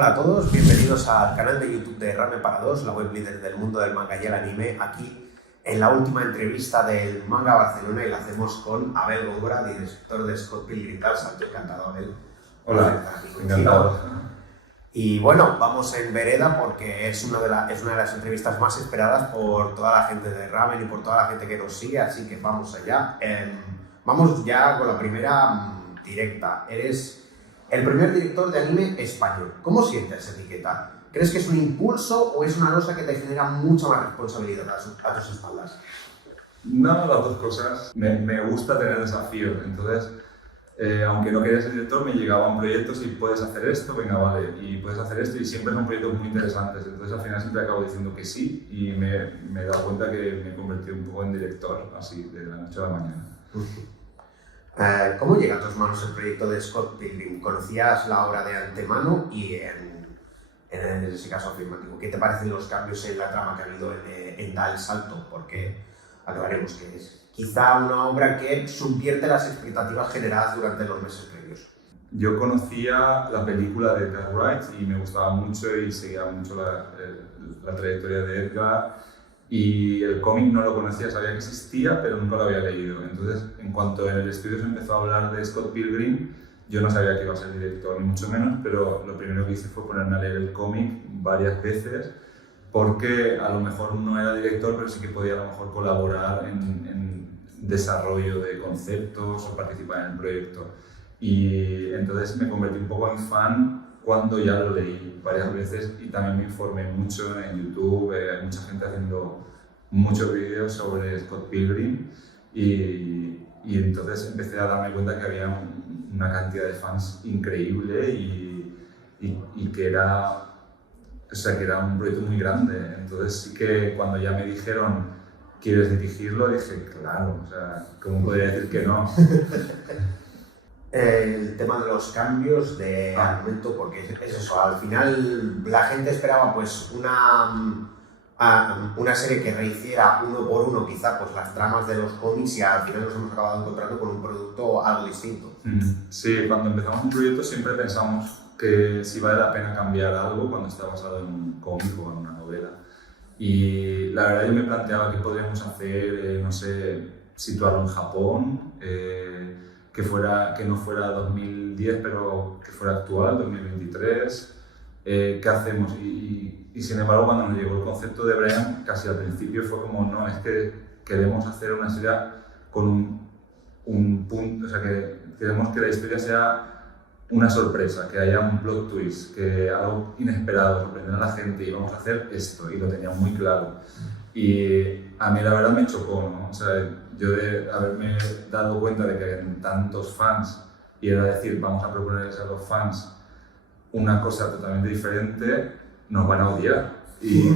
Hola a todos, bienvenidos al canal de YouTube de Ramen para Dos, la web líder del mundo del manga y el anime, aquí en la última entrevista del Manga Barcelona, y la hacemos con Abel Góngora, director de Scott Pilgrim Tal Salto. Encantado, Abel. Hola, encantado. Y bueno, vamos en vereda porque es una de las entrevistas más esperadas por toda la gente de Ramen y por toda la gente que nos sigue, así que vamos allá. Vamos ya con la primera directa. Eres el primer director de anime español. ¿Cómo sientes esa etiqueta? ¿Crees que es un impulso o es una losa que te genera mucha más responsabilidad a tus espaldas? No, las dos cosas. Me gusta tener desafíos. Entonces, aunque no quería ser director, me llegaban proyectos y puedes hacer esto, venga, vale, y puedes hacer esto, y siempre son proyectos muy interesantes. Entonces, al final siempre acabo diciendo que sí, y me he dado cuenta que me he convertido un poco en director, así, de la noche a la mañana. ¿Cómo llega a tus manos el proyecto de Scott Pilgrim? ¿Conocías la obra de antemano? Y en ese caso afirmativo, ¿qué te parecen los cambios en la trama que ha habido en Tal Salto? Porque aclararemos que es quizá una obra que subvierte las expectativas generadas durante los meses previos. Yo conocía la película de Edgar Wright y me gustaba mucho y seguía mucho la trayectoria de Edgar. Y el cómic no lo conocía, sabía que existía, pero nunca lo había leído. Entonces, en cuanto en el estudio se empezó a hablar de Scott Pilgrim, yo no sabía que iba a ser director, ni mucho menos, pero lo primero que hice fue ponerme a leer el cómic varias veces, porque a lo mejor no era director, pero sí que podía a lo mejor colaborar en desarrollo de conceptos o participar en el proyecto. Y entonces me convertí un poco en fan cuando ya lo leí varias veces, y también me informé mucho en YouTube. Hay mucha gente haciendo muchos vídeos sobre Scott Pilgrim, y entonces empecé a darme cuenta que había una cantidad de fans increíble y que era un proyecto muy grande. Entonces sí que cuando ya me dijeron ¿quieres dirigirlo? Dije claro, ¿cómo podría decir que no? El tema de los cambios de argumento, porque es eso, al final la gente esperaba pues una serie que rehiciera uno por uno quizá pues las tramas de los cómics, y al final nos hemos acabado encontrando con un producto algo distinto. Sí, cuando empezamos un proyecto siempre pensamos que si vale la pena cambiar algo cuando está basado en un cómic o en una novela. Y la verdad yo me planteaba qué podríamos hacer, no sé, situarlo en Japón, que no fuera 2010, pero que fuera actual, 2023. ¿Qué hacemos? Y sin embargo, cuando nos llegó el concepto de Brian, casi al principio fue como, no, es que queremos hacer una serie con un punto, que queremos que la historia sea una sorpresa, que haya un plot twist, que algo inesperado, sorprender a la gente, y vamos a hacer esto, y lo tenía muy claro. Y a mí la verdad me chocó, ¿no? Yo de haberme dado cuenta de que había tantos fans, y era decir, vamos a proponerles a los fans una cosa totalmente diferente, nos van a odiar. Y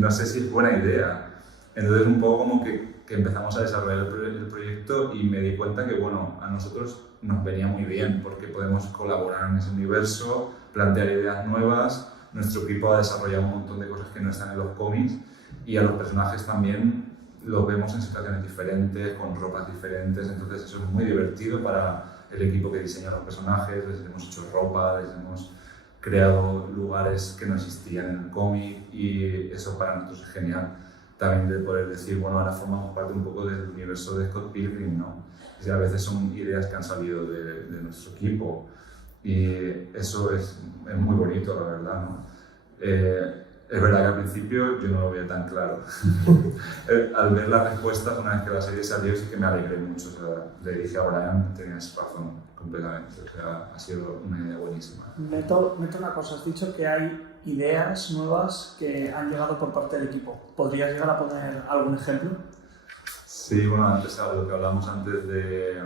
no sé si es buena idea. Entonces un poco como que empezamos a desarrollar el proyecto, y me di cuenta que bueno, a nosotros nos venía muy bien porque podemos colaborar en ese universo, plantear ideas nuevas. Nuestro equipo ha desarrollado un montón de cosas que no están en los cómics, y a los personajes también los vemos en situaciones diferentes, con ropas diferentes. Entonces eso es muy divertido para el equipo que diseña los personajes. Les hemos hecho ropa, les hemos creado lugares que no existían en el cómic, y eso para nosotros es genial. También de poder decir, bueno, ahora formamos parte un poco del universo de Scott Pilgrim, ¿no? Y a veces son ideas que han salido de nuestro equipo, y eso es muy bonito, la verdad, ¿no? Es verdad que al principio yo no lo veía tan claro. Al ver las respuestas, una vez que la serie salió, sí que me alegré mucho. Le dije a Brian, tenías razón completamente. Ha sido una idea buenísima. Meto una cosa, has dicho que hay ideas nuevas que han llegado por parte del equipo. ¿Podrías llegar a poner algún ejemplo? Sí, bueno, antes lo que hablamos antes de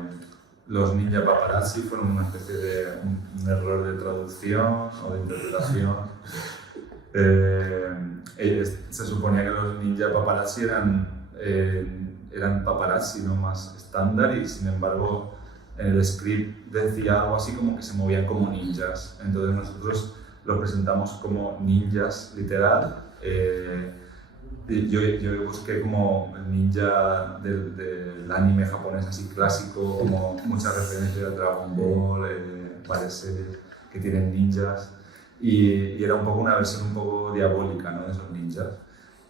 los ninja paparazzi fueron una especie de un error de traducción o de interpretación. Se suponía que los ninja paparazzi eran paparazzi no más estándar, y sin embargo en el script decía algo así como que se movían como ninjas. Entonces nosotros los presentamos como ninjas literal. Yo busqué como el ninja del anime japonés así clásico, como muchas referencias de Dragon Ball, varias series que tienen ninjas. y era un poco una versión un poco diabólica, ¿no? De esos ninjas.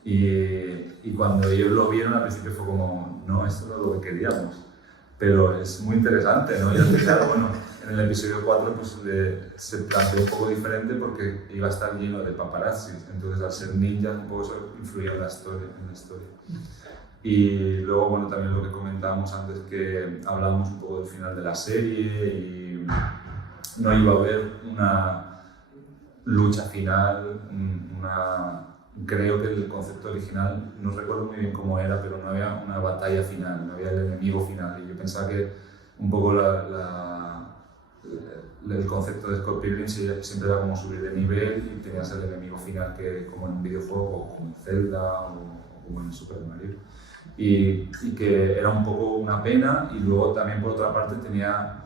Y cuando ellos lo vieron al principio fue como, no, esto no es lo que queríamos, pero es muy interesante, ¿no? Y al final, bueno, en el episodio 4 pues, se planteó un poco diferente porque iba a estar lleno de paparazzi, entonces al ser ninjas un poco eso influía en la historia. Y luego, bueno, también lo que comentábamos antes, que hablábamos un poco del final de la serie y no iba a haber una lucha final, creo que el concepto original, no recuerdo muy bien cómo era, pero no había una batalla final, no había el enemigo final. Y yo pensaba que un poco el concepto de Scott Pilgrim siempre era como subir de nivel y tenías el enemigo final que como en un videojuego, o como en Zelda o como en Super Mario. Y que era un poco una pena, y luego también por otra parte tenía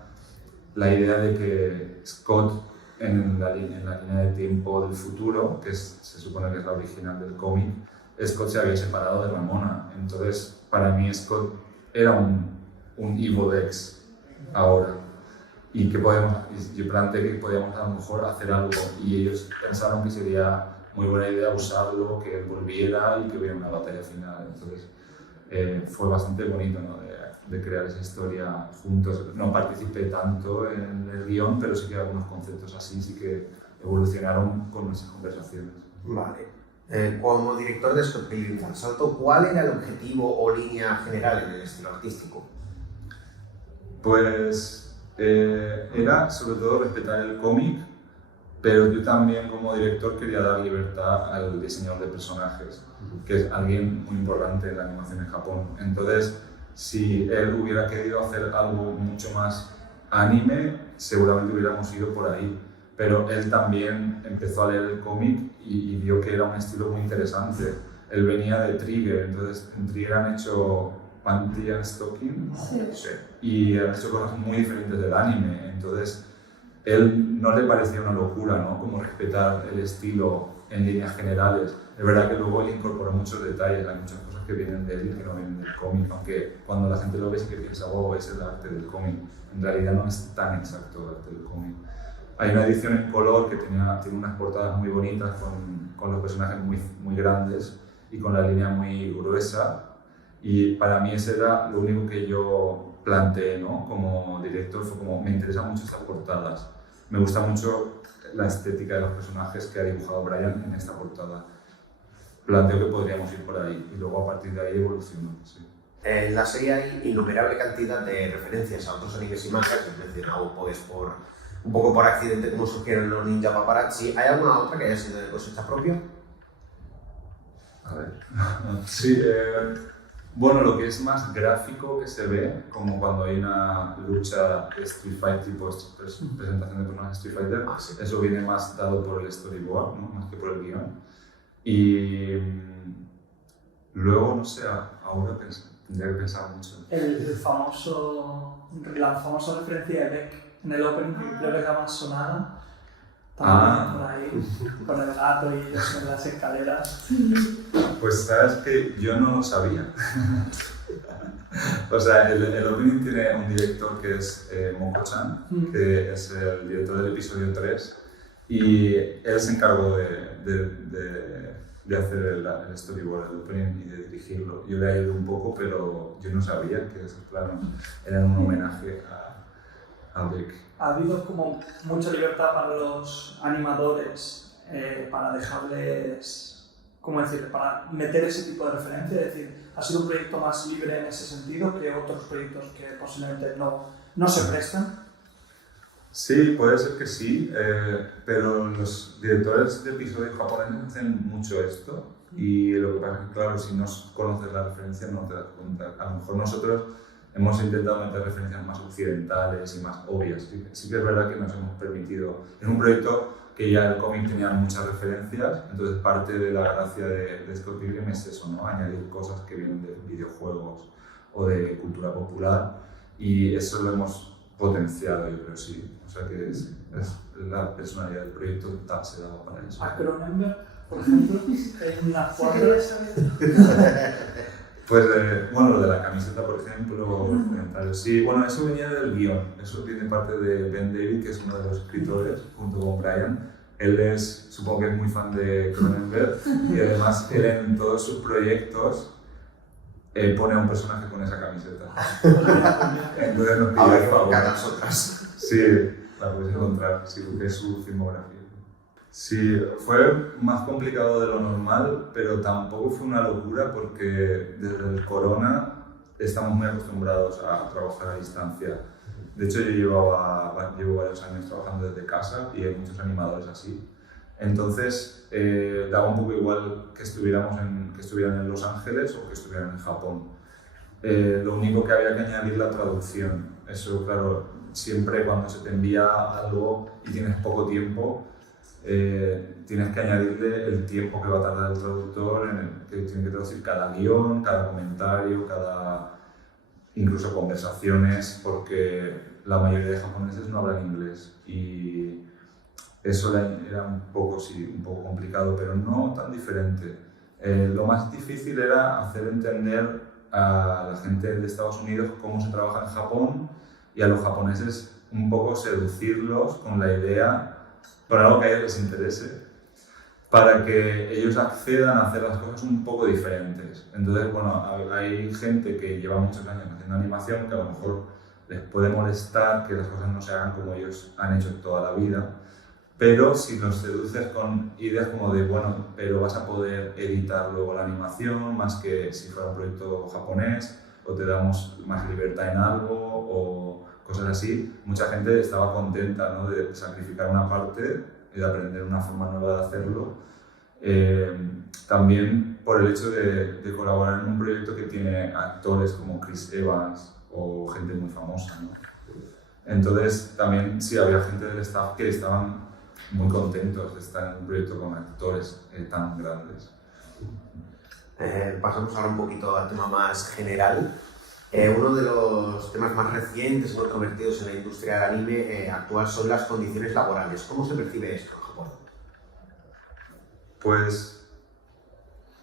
la idea de que Scott en la línea de tiempo del futuro, que se supone que es la original del cómic, Scott se había separado de Ramona, entonces para mí Scott era un Evil Ex ahora, y que yo planteé que podíamos a lo mejor hacer algo, y ellos pensaron que sería muy buena idea usarlo, que él volviera y que hubiera una batalla final. Entonces fue bastante bonito, ¿no? de crear esa historia juntos. No participé tanto en el guión, pero sí que algunos conceptos así sí que evolucionaron con nuestras conversaciones. Vale. Como director de Scott Pilgrim Tan Salto, ¿cuál era el objetivo o línea general en el estilo artístico? Pues era sobre todo respetar el cómic, pero yo también como director quería dar libertad al diseñador de personajes, que es alguien muy importante en la animación en Japón. Entonces, si él hubiera querido hacer algo mucho más anime, seguramente hubiéramos ido por ahí. Pero él también empezó a leer el cómic y vio que era un estilo muy interesante. Él venía de Trigger, entonces en Trigger han hecho Panty and Stocking, sí, y han hecho cosas muy diferentes del anime. Entonces, él no le parecía una locura, ¿no? Como respetar el estilo en líneas generales. Es verdad que luego él incorporó muchos detalles, hay muchas cosas que vienen de él y que no vienen del cómic, aunque cuando la gente lo ve sí que piensa, oh, es el arte del cómic. En realidad no es tan exacto el arte del cómic. Hay una edición en color que tiene unas portadas muy bonitas con los personajes muy grandes y con la línea muy gruesa, y para mí ese era lo único que yo planteé, ¿no? Como director, fue como, me interesan mucho estas portadas, me gusta mucho la estética de los personajes que ha dibujado Brian en esta portada. Planteo que podríamos ir por ahí y luego a partir de ahí evolucionó. Sí. En la serie hay innumerable cantidad de referencias a otros animes y mangas, que he mencionado pues, un poco por accidente como surgieron los ninja paparazzi. ¿Hay alguna otra que haya sido de cosecha propia? A ver. Sí, bueno, lo que es más gráfico que se ve, como cuando hay una lucha de Street Fighter, tipo presentación de personajes Street Fighter, sí. Eso viene más dado por el storyboard, ¿no? Más que por el guión. Y luego, no sé, ahora tendría que pensar mucho. La famosa referencia de Beck en el opening, que creo que es la más sonada, también por ahí, con el gato y ellos en las escaleras. Pues sabes que yo no lo sabía. O sea, el opening tiene un director que es Moko-chan, que es el director del episodio 3, y él se encargó de hacer el storyboard del opening y de dirigirlo. Yo le he ayudado un poco, pero yo no sabía que esos planos eran un homenaje a Beck. Ha habido como mucha libertad para los animadores para dejarles, ¿cómo decirlo?, para meter ese tipo de referencia. Es decir, ha sido un proyecto más libre en ese sentido que otros proyectos que posiblemente no se prestan. Sí, puede ser que sí, pero los directores de episodios japoneses hacen mucho esto, y lo que pasa es que, claro, si no conoces la referencia no te das cuenta. A lo mejor nosotros hemos intentado meter referencias más occidentales y más obvias. Sí que es verdad que nos hemos permitido. Es un proyecto que ya el cómic tenía muchas referencias, entonces parte de la gracia de Scott Pilgrim es eso, ¿no? Añadir cosas que vienen de videojuegos o de cultura popular, y eso lo hemos potenciado, yo creo, sí. O sea que es la personalidad del proyecto se daba para eso. ¿A Cronenberg, por ejemplo, en una cuadras? Pues bueno, lo de la camiseta, por ejemplo, sí, bueno, eso venía del guión, eso tiene parte de Ben David, que es uno de los escritores, junto con Brian, Él supongo que es muy fan de Cronenberg y además él en todos sus proyectos pone a un personaje con esa camiseta. Entonces nos Ahora pide que el favor. buscar las otras. Sí, la puedes encontrar si busques su filmografía. Sí, fue más complicado de lo normal, pero tampoco fue una locura porque desde el corona estamos muy acostumbrados a trabajar a distancia. De hecho, yo llevo varios años trabajando desde casa y hay muchos animadores así. Entonces, daba un poco igual que estuvieran en Los Ángeles o que estuvieran en Japón. Lo único que había que añadir la traducción. Eso, claro, siempre cuando se te envía algo y tienes poco tiempo, tienes que añadirle el tiempo que va a tardar el traductor, que tiene que traducir cada guión, cada comentario, incluso conversaciones, porque la mayoría de japoneses no hablan inglés y eso era un poco complicado, pero no tan diferente. Lo más difícil era hacer entender a la gente de Estados Unidos cómo se trabaja en Japón y a los japoneses un poco seducirlos con la idea para algo que a ellos les interese, para que ellos accedan a hacer las cosas un poco diferentes. Entonces, bueno, hay gente que lleva muchos años haciendo animación que a lo mejor les puede molestar que las cosas no se hagan como ellos han hecho toda la vida, pero si los seduces con ideas como de, bueno, pero vas a poder editar luego la animación más que si fuera un proyecto japonés, o te damos más libertad en algo, o cosas así, mucha gente estaba contenta, ¿no?, de sacrificar una parte y de aprender una forma nueva de hacerlo. También por el hecho de colaborar en un proyecto que tiene actores como Chris Evans o gente muy famosa, ¿no? Entonces también sí había gente del staff que estaban muy contentos de estar en un proyecto con actores tan grandes. Pasamos ahora un poquito al tema más general. Uno de los temas más recientes y controvertidos en la industria del anime actual son las condiciones laborales. ¿Cómo se percibe esto en Japón? Pues,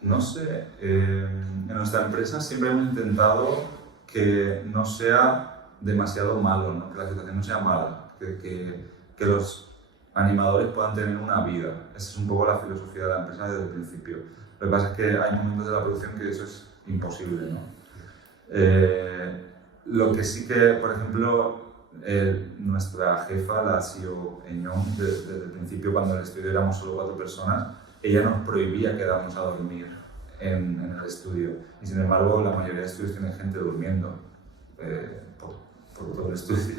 no sé, en nuestra empresa siempre hemos intentado que no sea demasiado malo, ¿no?, que la situación no sea mala, que los animadores puedan tener una vida. Esa es un poco la filosofía de la empresa desde el principio. Lo que pasa es que hay momentos de la producción que eso es imposible, ¿no? Lo que sí que, por ejemplo, nuestra jefa, la CEO Eñón, desde el principio, cuando en el estudio éramos solo 4 personas, ella nos prohibía quedarnos a dormir en el estudio. Y sin embargo, la mayoría de estudios tienen gente durmiendo por todo el estudio.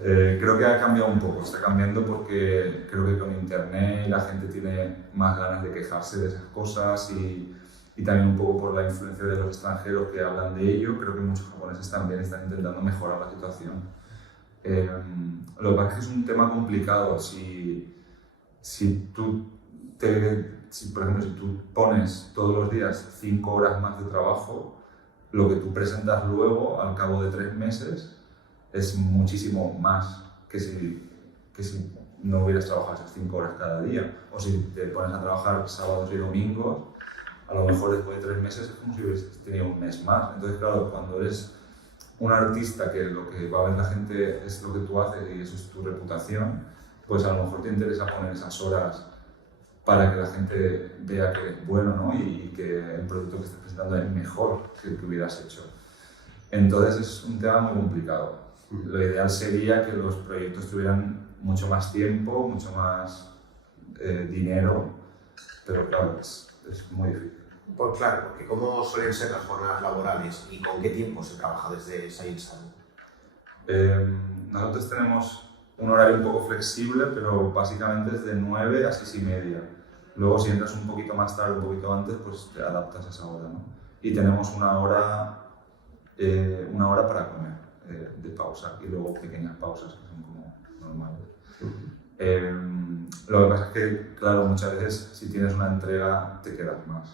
Creo que ha cambiado un poco, está cambiando porque creo que con internet la gente tiene más ganas de quejarse de esas cosas y también un poco por la influencia de los extranjeros que hablan de ello. Creo que muchos japoneses también están intentando mejorar la situación. Lo que pasa es que es un tema complicado. Si por ejemplo, si tú pones todos los días 5 horas más de trabajo, lo que tú presentas luego, al cabo de 3 meses, es muchísimo más que si no hubieras trabajado esas 5 horas cada día. O si te pones a trabajar sábados y domingos, a lo mejor después de 3 meses es como si hubieras tenido un mes más. Entonces, claro, cuando eres un artista que lo que va a ver la gente es lo que tú haces y eso es tu reputación, pues a lo mejor te interesa poner esas horas para que la gente vea que eres bueno, ¿no?, y que el producto que estés presentando es mejor que el que hubieras hecho. Entonces es un tema muy complicado. Lo ideal sería que los proyectos tuvieran mucho más tiempo, mucho más dinero, pero claro, es muy difícil. Pues claro, porque ¿cómo suelen ser las jornadas laborales y con qué tiempo se trabaja desde Science? Nosotros tenemos un horario un poco flexible, pero básicamente es de 9 a 6:30. Luego, si entras un poquito más tarde, un poquito antes, pues te adaptas a esa hora, ¿no? Y tenemos una hora para comer de pausa y luego pequeñas pausas que son como normales. Lo que pasa es que, claro, muchas veces si tienes una entrega te quedas más.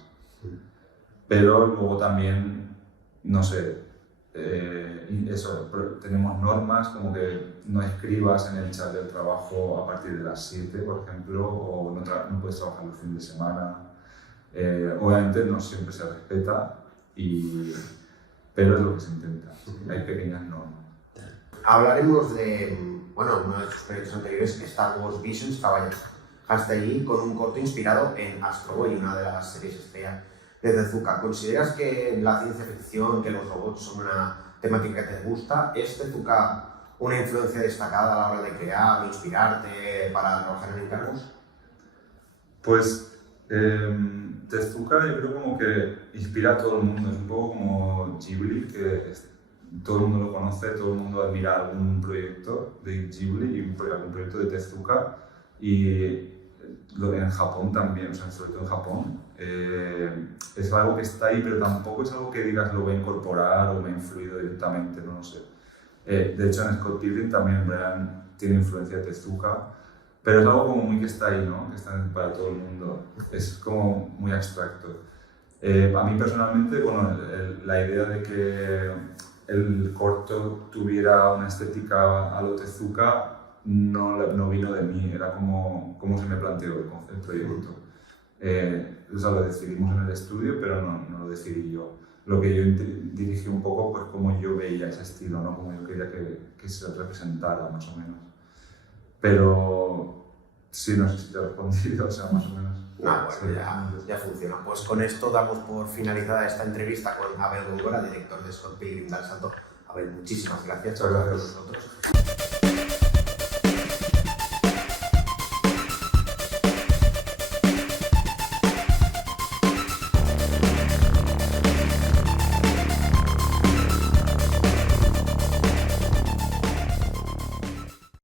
Pero luego también, no sé, tenemos normas como que no escribas en el chat del trabajo a partir de las 7, por ejemplo, o no puedes trabajar los fines de semana. Obviamente no siempre se respeta, pero es lo que se intenta. Hay pequeñas normas. Hablaremos de, bueno, uno de sus proyectos anteriores, Star Wars Visions, hasta allí con un corto inspirado en Astro Boy, una de las series estrella de Tezuka. ¿Consideras que la ciencia ficción, que los robots son una temática que te gusta? ¿Es Tezuka una influencia destacada a la hora de crear, inspirarte para trabajar en encargos? Pues Tezuka yo creo como que inspira a todo el mundo, es un poco como Ghibli, que todo el mundo lo conoce, todo el mundo admira algún proyecto de Ghibli y algún proyecto de Tezuka, y en Japón también, o sea, sobre todo en Japón, es algo que está ahí, pero tampoco es algo que digas lo voy a incorporar o me ha influido directamente, no lo sé. De hecho en Scott Pilgrim también Brian tiene influencia de Tezuka, pero es algo como muy que está ahí, ¿no? Que está para todo el mundo, es como muy abstracto. A mí personalmente, bueno, la idea de que el corto tuviera una estética a lo Tezuka no vino de mí, era como se me planteó el proyecto. O sea, lo decidimos en el estudio, pero no lo decidí yo. Lo que yo dirigí un poco, pues como yo veía ese estilo, ¿no? Como yo quería que se representara, más o menos. Pero sí, no sé si te he respondido, o sea, más o menos. No, bueno, ya funciona. Pues con esto damos por finalizada esta entrevista con Abel Góngora, director de Scott Pilgrim del Salto. Abel, muchísimas gracias por estar con nosotros.